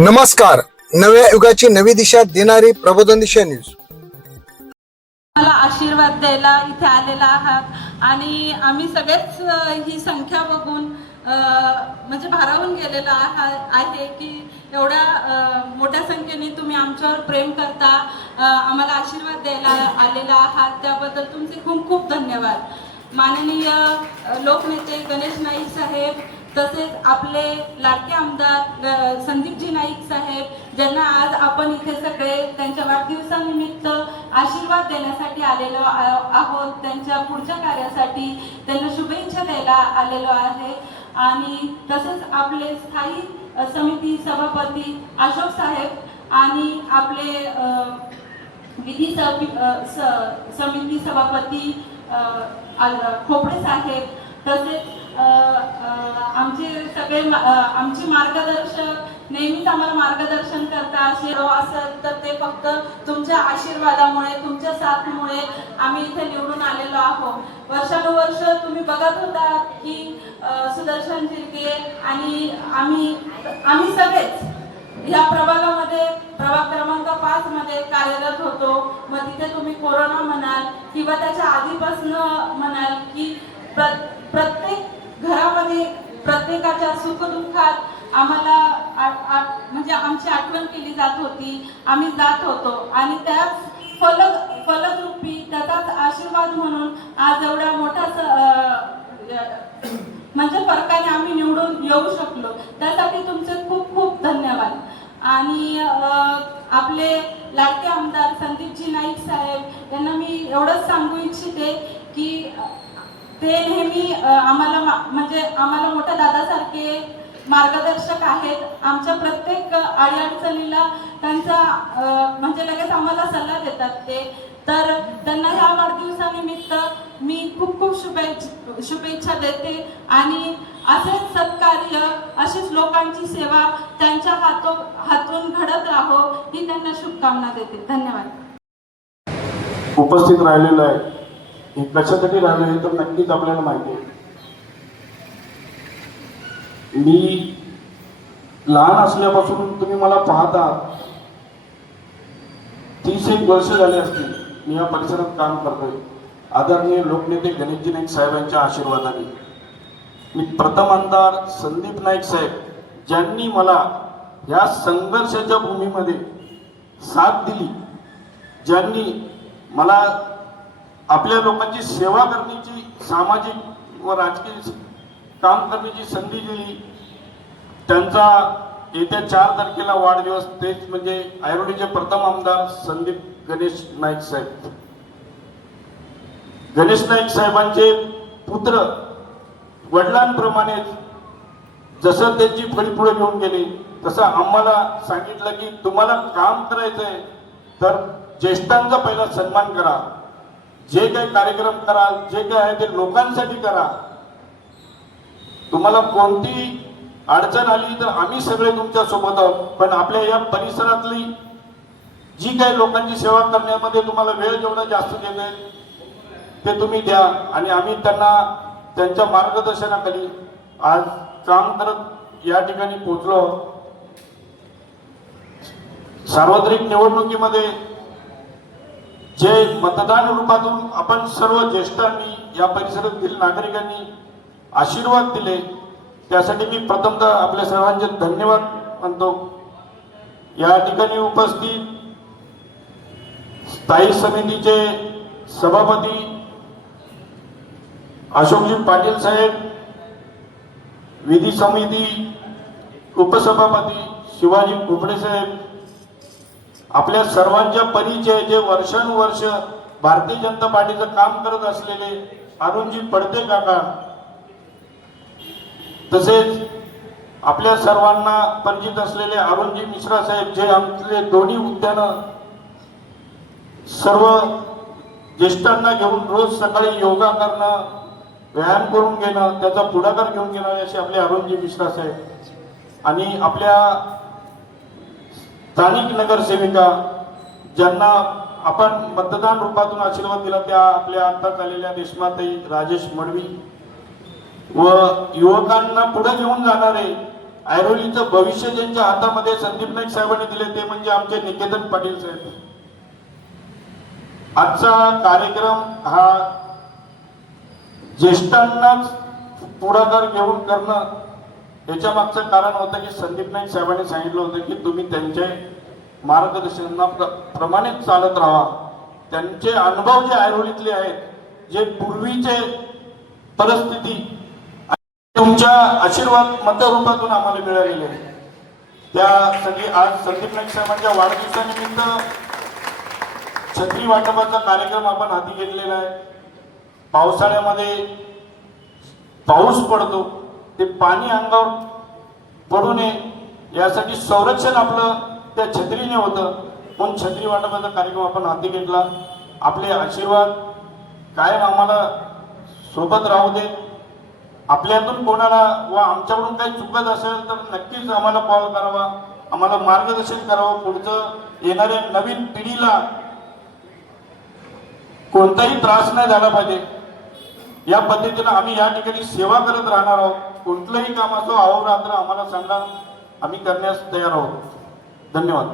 नमस्कार. नव्या युगाची नवी दिशा देणारी प्रबोधन दिशा न्यूज. मला आशीर्वाद द्यायला इथे आलेला आहात आणि आम्ही सगळेच ही संख्या बघून म्हणजे भारावून गेलेला आहे की एवढ्या मोठ्या संख्येने तुम्ही आमच्यावर प्रेम करता, आम्हाला आशीर्वाद द्यायला आलेला आहात. त्याबद्दल तुमचे खूप खूप धन्यवाद. माननीय लोकनेते गणेश नाईक साहेब, तसेच आपले लाडके आमदार संदीपजी नाईक साहेब, ज्यांना आज आपण इथे सगळे त्यांच्या वाढदिवसानिमित्त आशीर्वाद देण्यासाठी आलेलो आहोत. त्यांच्या पुढच्या कार्यासाठी त्यांना शुभेच्छा द्यायला आलेलो आहे. आणि तसेच आपले स्थायी समिती सभापती अशोक साहेब आणि आपले विधी समिती सभापती खोपडे साहेब, तसेच आमचे सगळे आमचे मार्गदर्शक नेहमीच आम्हाला मार्गदर्शन करता असेल तर ते फक्त तुमच्या आशीर्वादामुळे, तुमच्या साथमुळे आम्ही इथे निवडून आलेलो आहोत. वर्षानुवर्ष तुम्ही बघत होता की सुदर्शन जिरगे आणि आम्ही सगळेच या प्रभागामध्ये प्रभाग क्रमांक 5 मध्ये कार्यरत होतो. मग तिथे तुम्ही कोरोना म्हणाल किंवा त्याच्या आधीपासून म्हणाल की प्रत्येक घरामध्ये प्रत्येकाच्या सुखदुःखात आम्हाला म्हणजे आमची आठवण केली जात होती, आम्ही जात होतो आणि त्याच फलद्रूपी त्याचाच आशीर्वाद म्हणून आज एवढ्या मोठ्या म्हणजे फरकाने आम्ही निवडून येऊ शकलो. त्यासाठी तुमचे खूप खूप धन्यवाद. आणि आपले लाडके आमदार संदीपजी नाईक साहेब यांना मी एवढंच सांगू इच्छिते की ते नेहमी आम्हाला मोठ्या दादासारखे मार्गदर्शक आहेत. आमच्या प्रत्येक अडीअडचणीला त्यांचा म्हणजे लगेच आम्हाला सल्ला देतात ते. तर त्यांना ह्या वाढदिवसानिमित्त मी खूप खूप शुभेच्छा देते आणि असेच सत्कार्य, अशीच लोकांची सेवा त्यांच्या हातून घडत राहो ही त्यांना शुभकामना देते. धन्यवाद. उपस्थित राहिलेलं आहे हे कशासाठी राहिले तर नक्कीच आपल्याला माहिती आहे. मी लहान असल्यापासून तुम्ही मला पाहता 30 वर्ष झाले असतील मी या परिसरात काम करतोय. आदरणीय लोकनेते गणेशजी नाईक साहेबांच्या आशीर्वादाने मी प्रथम आमदार संदीप नाईक साहेब ज्यांनी मला या संघर्षाच्या भूमीमध्ये साथ दिली, ज्यांनी मला आपल्या लोकांची सेवा करण्याची, सामाजिक व राजकीय काम करण्याची संधी दिली, त्यांचा येत्या 4 तारखेला वाढदिवस, तेच म्हणजे ऐरोलीचे प्रथम आमदार संदीप गणेश नाईक साहेब. गणेश नाईक साहेबांचे पुत्र वडिलांप्रमाणेच जसं त्यांची फळी पुढे घेऊन गेली तसं आम्हाला सांगितलं की तुम्हाला काम करायचंय तर ज्येष्ठांचा पहिला सन्मान करा, जे काही कार्यक्रम कराल, जे काय आहे ते लोकांसाठी करा. तुम्हाला कोणती अडचण आली तर आम्ही सगळे तुमच्या सोबत आहोत, पण आपल्या या परिसरातली जी काही लोकांची सेवा करण्यामध्ये तुम्हाला वेळ जेवढा जास्त देते ते तुम्ही द्या. आणि आम्ही त्यांना त्यांच्या मार्गदर्शनाखाली आज काम करत या ठिकाणी पोहोचलो. सार्वत्रिक निवडणुकीमध्ये जे मतदान रूपातून आपण सर्व ज्येष्ठांनी, या परिसरातील नागरिकांनी आशीर्वाद दिले त्यासाठी मी प्रथमतः आपल्या सर्वांचे धन्यवाद मानतो. या ठिकाणी उपस्थित स्थायी समितीचे सभापती अशोकजी पाटील साहेब, विधी समिती उपसभापती शिवाजी खोपडे साहेब, आपल्या सर्वांच्या परिचय जे वर्षानुवर्ष भारतीय जनता पार्टीचं काम करत असलेले अरुणजी पडते काका, तसेच आपल्या सर्वांना परिचित असलेले अरुणजी मिश्रा साहेब, जे आमचे दोन्ही उद्यानं सर्व ज्येष्ठांना घेऊन रोज सकाळी योगा करणं, व्यायाम करून घेणं, त्याचा पुढाकार घेऊन घेणं असे आपले अरुणजी मिश्रा साहेब. आणि आपल्या स्थानिक नगरसेविका ज्यांना आपण मतदान रूपातून आशीर्वाद दिला त्या आपल्या आता झालेल्या देशमाताई राजेश मडवी व युवकांना पुढे घेऊन जाणारे ऐरोलीचं भविष्य ज्यांच्या हातामध्ये संदीप नाईक साहेबांनी दिले ते म्हणजे आमचे निकेतन पाटील साहेब. आजचा कार्यक्रम हा ज्येष्ठांनाच पुढाकार घेऊन करणं याच्या मागचं कारण होतं की संदीप नाईक साहेबांनी सांगितलं होतं की तुम्ही त्यांचे मार्गदर्शनाप्रमाणेच चालत राहा. त्यांचे अनुभव जे ऐरोलीतले आहेत, जे पूर्वीचे परिस्थिती तुमच्या आशीर्वाद मतरूपातून आम्हाला मिळालेले आहे, त्यासाठी आज संदीप नाईक साहेबांच्या वाढदिवसानिमित्त छत्री वाटपाचा कार्यक्रम आपण हाती घेतलेला आहे. पावसाळ्यामध्ये पाऊस पडतो, ते पाणी अंगावर पडू नये यासाठी संरक्षण आपलं त्या छत्रीने होतं, म्हणून छत्री वाटपाचा कार्यक्रम आपण हाती घेतला. आपले आशीर्वाद कायम आम्हाला सोबत राहू दे. आपल्यातून कोणाला व आमच्याकडून काही चुकत असेल तर नक्कीच आम्हाला कॉल करावा, आम्हाला मार्गदर्शन करावं. पुढचं येणाऱ्या नवीन पिढीला कोणताही त्रास नाही झाला पाहिजे या पद्धतीनं आम्ही या ठिकाणी सेवा करत राहणार आहोत. कुठलंही काम असो अहोरात्र आम्हाला सांगा, आम्ही करण्यास तयार आहोत. धन्यवाद.